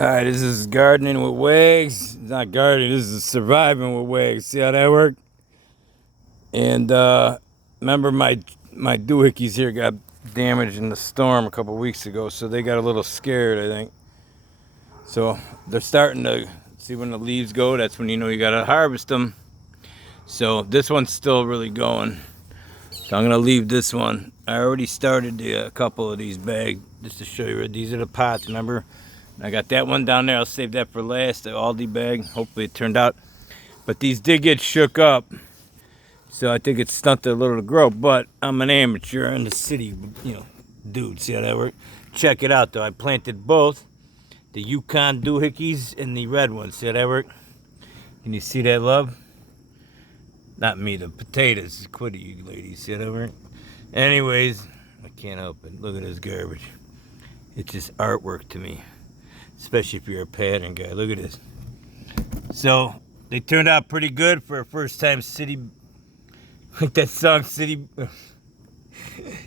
Alright, this is gardening with Wags. It's not gardening, this is surviving with Wags. See how that worked? And remember my doohickeys here got damaged in the storm a couple weeks ago, so they got a little scared, I think. So they're starting to see when the leaves go, that's when you know you gotta harvest them. So this one's still really going. So I'm gonna leave this one. I already started a couple of these bags just to show you. These are the pots, remember? I got that one down there. I'll save that for last, the Aldi bag. Hopefully it turned out. But these did get shook up. So I think it stunted a little to grow. But I'm an amateur in the city, dude. See how that works? Check it out, though. I planted both. The Yukon doohickeys and the red ones. See how that works? Can you see that, love? Not me, the potatoes. Quit it, you ladies. See how that works? Anyways, I can't help it. Look at this garbage. It's just artwork to me. Especially if you're a pattern guy. Look at this. So they turned out pretty good for a first time city, like that song City,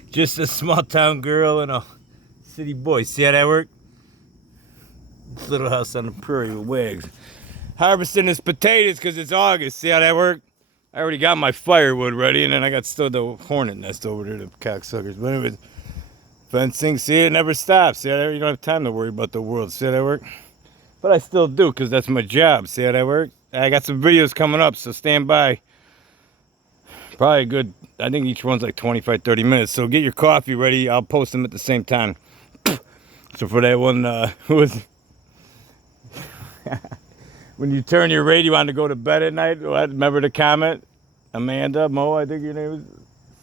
just a small town girl and a city boy. See how that worked? This little house on the prairie with Wags. Harvesting his potatoes because it's August. See how that worked? I already got my firewood ready, and then I got still the hornet nest over there, the cocksuckers. But anyways, fencing, see, it never stops. See how that work? You don't have time to worry about the world. See how that work? But I still do, because that's my job. See how that work? I got some videos coming up, so stand by. Probably good. I think each one's like 25, 30 minutes. So get your coffee ready. I'll post them at the same time. So for that one, was when you turn your radio on to go to bed at night, remember the comment? Amanda, Mo, I think your name is.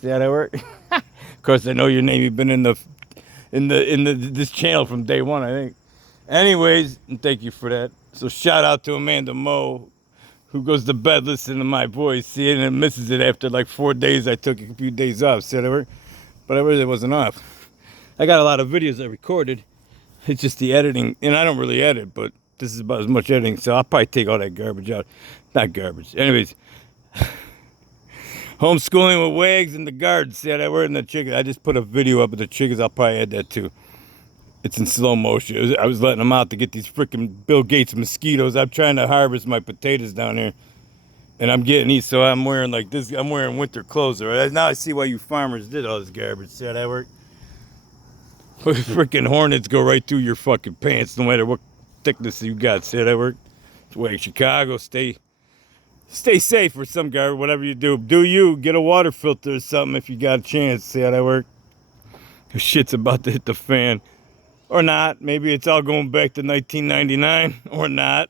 See how that work? Of course, I know your name. You've been in this channel from day one, I think. Anyways, and thank you for that. So shout out to Amanda Mo, who goes to bed listening to my voice, see it, and misses it after like 4 days. I took a few days off, see how that work? But I really wasn't off. I got a lot of videos I recorded. It's just the editing, and I don't really edit, but this is about as much editing, so I'll probably take all that garbage out. Not garbage. Anyways. Homeschooling with Wags in the garden. See how that worked in the chickens? I just put a video up of the chickens. I'll probably add that too. It's in slow motion. I was letting them out to get these freaking Bill Gates mosquitoes. I'm trying to harvest my potatoes down here. And I'm getting these, so I'm wearing like this. I'm wearing winter clothes. Right? Now I see why you farmers did all this garbage. See how that worked? Freaking hornets go right through your fucking pants no matter what thickness you got. See how that worked? It's Wag Chicago. Stay safe for some guy, whatever you do. Do you get a water filter or something if you got a chance? See how that work? This shit's about to hit the fan. Or not. Maybe it's all going back to 1999. Or not.